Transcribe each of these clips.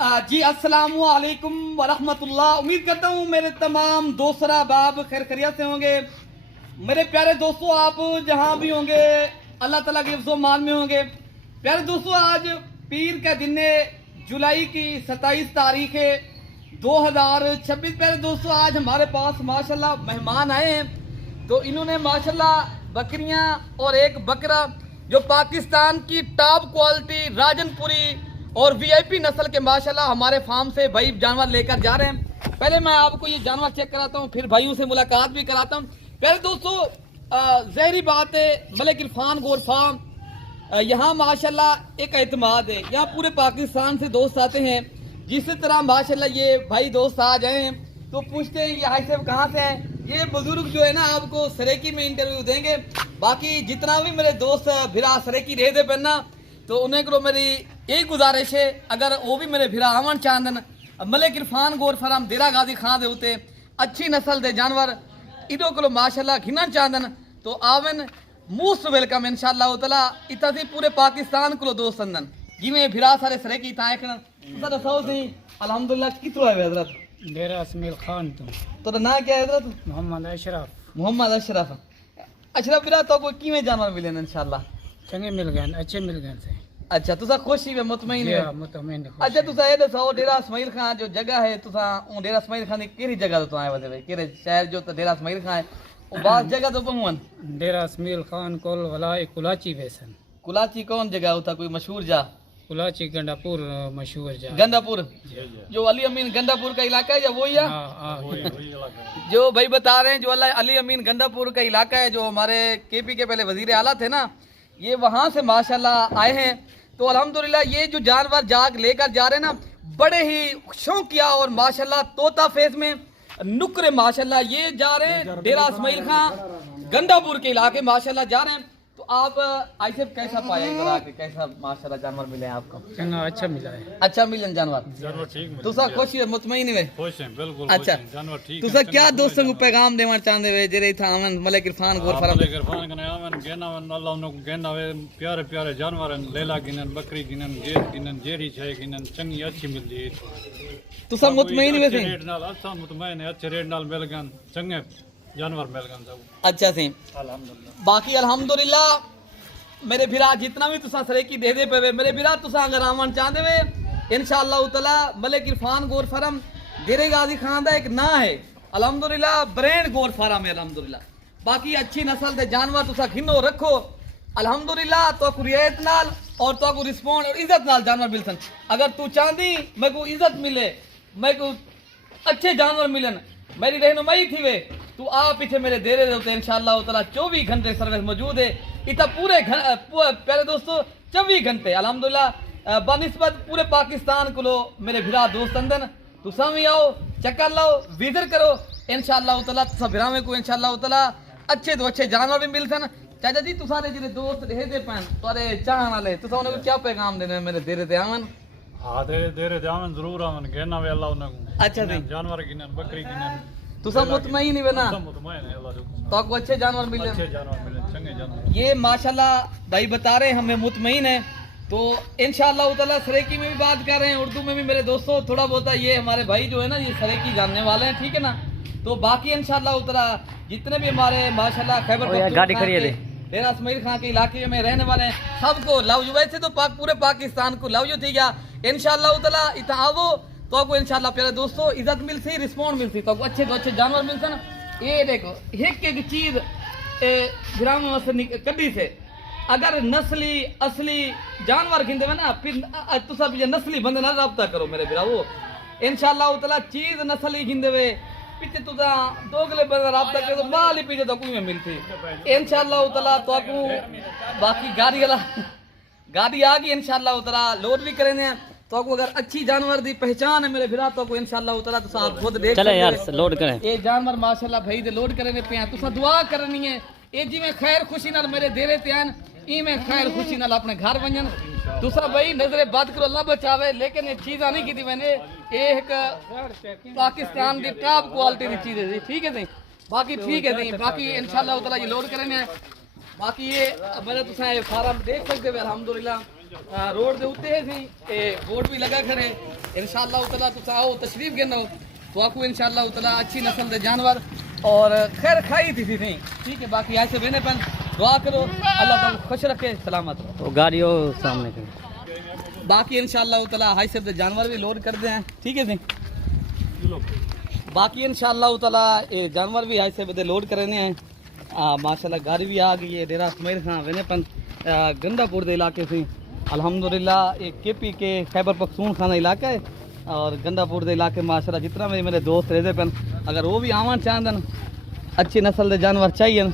जी अस्सलाम वालेकुम वरहमतुल्लाह। उम्मीद करता हूँ मेरे तमाम दोस्त बाब खैर खैरियत से होंगे। मेरे प्यारे दोस्तों, आप जहाँ भी होंगे अल्लाह ताला के हिफ्ज़ो मान में होंगे। प्यारे दोस्तों, आज पीर का दिन है, जुलाई की 27 तारीख है 2026। प्यारे दोस्तों, आज हमारे पास माशाल्लाह मेहमान आए हैं। तो इन्होंने माशाल्लाह बकरियां और एक बकरा जो पाकिस्तान की टॉप क्वालिटी राजनपुरी और वीआईपी नस्ल के माशाल्लाह हमारे फार्म से भाई जानवर लेकर जा रहे हैं। पहले मैं आपको ये जानवर चेक कराता हूँ, फिर भाइयों से मुलाकात भी कराता हूँ। पहले दोस्तों, ज़हरी बात है, मलिक इरफान गोर फार्म यहाँ माशाल्लाह एक एतमाद है। यहाँ पूरे पाकिस्तान से दोस्त आते हैं। जिस तरह माशाल्लाह ये भाई दोस्त आ जाए हैं तो पूछते हैं ये भाई साहब कहाँ से हैं। ये बुजुर्ग जो है ना आपको सरेकी में इंटरव्यू देंगे। बाकी जितना भी मेरे दोस्त भिरा सरेकी रहे थे पहना, तो उन्हें को मेरी यही गुजारिश है, अगर वो भी मेरे भिरा आवन चांदन मलिक इरफान गोर फार्म देरा गाजी खां दे उते अच्छी नस्ल दे जानवर इदो को माशाल्लाह घिनन चांदन तो आवन मोस्ट वेलकम इंशाअल्लाह ताला। इतना सी पूरे पाकिस्तान को दोस्त अंदन जिमें भिरा सारे सरेकी ताए खन सौ से अल्हम्दुलिल्लाह कितो है हजरत डेरा इसमाइल खान तो ना क्या है हजरत? मोहम्मद अशरफ। मोहम्मद अशरफ। अशरफ भिरा तो को किवें जानवर मिले इंशाअल्लाह? चंगे मिल गए, अच्छे मिल गए से। अच्छा, तुसा खुश ही वे मुतमईन है? मुतमईन। अच्छा, तुसा ये दसो डेरा इस्माइल खान जो जगह है, तुसा उन डेरा इस्माइल खान की केरी जगह तो आए वदे भाई केरे शहर जो तो डेरा इस्माइल खान है वो बात जगह तो पहुंचन डेरा इसमाइल खान कोल वाला एक कुलाची बेसन। कुलाची कौन जगह होता कोई मशहूर जा? कुलाची गंडापुर मशहूर जा। गंडापुर जो अली अमीन गंडापुर का इलाका है या वो या जो भाई बता रहे हैं जो अली अमीन गंडापुर का इलाका है जो हमारे केपी के पहले वजीर आला थे ना, ये वहाँ से माशाल्लाह आए हैं। तो अल्हम्दुलिल्लाह ये जो जानवर जाग लेकर जा रहे हैं ना, बड़े ही शौकिया और माशाल्लाह तोता फेस में नुकरे माशाल्लाह ये जा रहे हैं डेरा इस्माइल खां गंडापुर के इलाके माशाल्लाह जा रहे हैं। तो आप ऐसे कैसा पाया इधर आके, कैसा माशाल्लाह जानवर मिले आपको? चंगा अच्छा मिला है। अच्छा मिलन जानवर ठीक तो सा खुश है मुतमईन है? खुश हैं बिल्कुल। अच्छा, जानवर ठीक तो सा क्या दोस्तों को पैगाम देना चाहते वे जेरे था आमन मलिक इरफान गोर फार्म मलिक इरफान कने आवन गेनावन अल्लाह उनको गेनावे प्यारे प्यारे जानवर लेला गिनन बकरी गिनन गेट गिनन जेरी छे गिनन चंगी अच्छी मिलदी है। तो सब मुतमईन वे थे? रेट नाल अच्छा मुतमईन है, अच्छे रेट नाल मिल गन, चंगे जानवर मिल गन सब। अच्छा सी अल्हम्दुलिल्लाह। बाकी अल्हम्दुलिल्लाह मेरे भिरा जितना भी तुसा सरेकी दे दे पे मेरे भिरा तुसा अगर आवन चाहते वे इंशाअल्लाह ताला मलिक इरफान गोर फार्म डेरे गाजी खान दा एक ना है अल्हम्दुलिल्लाह, ब्रांड गोर फार्म है अल्हम्दुलिल्लाह। बाकी अच्छी नस्ल दे जानवर तुसा घिनो रखो अल्हम्दुलिल्लाह, तो को रियायत नाल और तो को रिस्पॉन्ड और इज्जत नाल जानवर मिलसन। अगर तू चाहती मैं को इज्जत मिले, मैं को अच्छे जानवर मिलन, मेरी रहनुमाई थी वे, तू आ पीछे मेरे डेरे दे उते इंशाअल्लाह ताला 24 घंटे सर्विस मौजूद है। इतना पूरे प्यारे दोस्तों 24 घंटे अल्हम्दुलिल्लाह बनिस्बत पूरे पाकिस्तान को लो मेरे भिरा दोस्त अंदन तुसा भी आओ चक्कर लाओ विजिट करो इंशाअल्लाह ताला। तुसा भिरावे को इंशाअल्लाह ताला अच्छे तो अच्छे जानवर भी मिलसन। चाचा जी तुसारे जिहड़े दोस्त रहे दे पैन तोरे चाहन वाले तुसा उनको क्या पैगाम देने मेरे डेरे ते आवन? हां दे आवन जरूर आवन गेनावे अल्लाह उनको। अच्छा जी, जानवर गिनन बकरी गिनन तुसा मुतमईन ही बना मुतमईन है अल्लाह तो को अच्छे जानवर मिले? अच्छे जानवर मिले, चंगे जानवर। ये माशाल्लाह भाई बता रहे हैं हमें मुतमईन है। तो इंशाअल्लाह ताला सरेकी में भी बात कर रहे हैं, उर्दू में भी मेरे दोस्तों थोड़ा बहुत ये हमारे भाई जो है ना ये सरेकी जानने वाले हैं, ठीक है ना। तो बाकी इंशाअल्लाह ताला जितने भी हमारे माशाल्लाह खैबर गाड़ी खड़ी है डेरा इस्माइल खां के इलाके में रहने वाले हैं सबको लव यू। वैसे तो पूरे पाकिस्तान को लव यू थी क्या इंशाअल्लाह ताला इतना आवो तो आपको इंशाअल्लाह प्यारे दोस्तों इज्जत मिलती, रिस्पॉन्ड मिलती, तो अच्छे तो अच्छे जानवर मिलते ना। ये देखो एक एक चीज ग्राम कड्डी से अगर नस्ली असली जानवर खिंदे में ना फिर तो सब ये नस्ली बंदे ना रब्ता करो मेरे बिरा वो इंशाअल्लाह ताला चीज नस्ली खिंदे वे पीछे तुझा दोगले बंदे रब्ता करो माल ही पीछे तो कोई में मिलती इंशाअल्लाह ताला। तो आपको बाकी गाड़ी आ गई इंशाअल्लाह ताला लोड भी करेंगे। तो आपको अगर अच्छी जानवर दी पहचान है मेरे भिरा तो आपको इंशाअल्लाह ताला तुसा आप खुद देख चले यार लोड करें ये जानवर माशाल्लाह भाई दे लोड करने पे तुसा दुआ करनी है ये जी में खैर खुशी नाल मेरे डेरे ते आन ई में खैर खुशी नाल अपने घर वंजन। तुसा भाई नजरे बद करो अल्लाह बचावे, लेकिन ये चीज नहीं की मैंने एक पाकिस्तान दी टॉप क्वालिटी दी चीज है, ठीक है जी। बाकी ठीक है जी, बाकी इंशाअल्लाह ताला ये लोड करेंगे। बाकी ये मेरे तुसा फार्म देख सकते हो अल्हम्दुलिल्लाह रोड के उत्ते है सी बोर्ड भी लगा खड़े इंशाअल्लाह ताला तुम आओ तशरीफ गिनो तो आपको इंशाअल्लाह ताला अच्छी नस्ल के जानवर और खैर खाई थी ठीक है। बाकी ऐसे बहने पन दुआ करो अल्लाह ताला खुश रखे सलामत रहो। वो गाड़ी हो सामने के बाकी इंशाअल्लाह ताला हाई से जानवर भी लोड कर दें ठीक है जी। बाकी इंशाअल्लाह ताला ये जानवर भी हाई से लोड करने हैं। माशाल्लाह गाड़ी भी आ गई है डेरा सुमेर खां वने पन गंदापुर के इलाके से अल्हम्दुलिल्लाह एक केपी के खैबर पख्तूनख्वा इलाका है और गंदापुर के इलाके माशाल्लाह जितना मेरे दोस्त रहते पन अगर वो भी आवन चाहन अच्छी नस्ल के जानवर चाहिए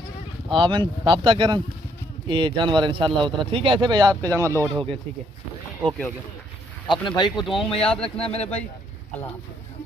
आवन रब्ता करन ये जानवर इंशाअल्लाह उतरा ठीक है। ऐसे भाई आपके जानवर लोड हो गए ठीक है। ओके अपने भाई को दुआओं में याद रखना है मेरे भाई। अल्लाह हाफ़िज़।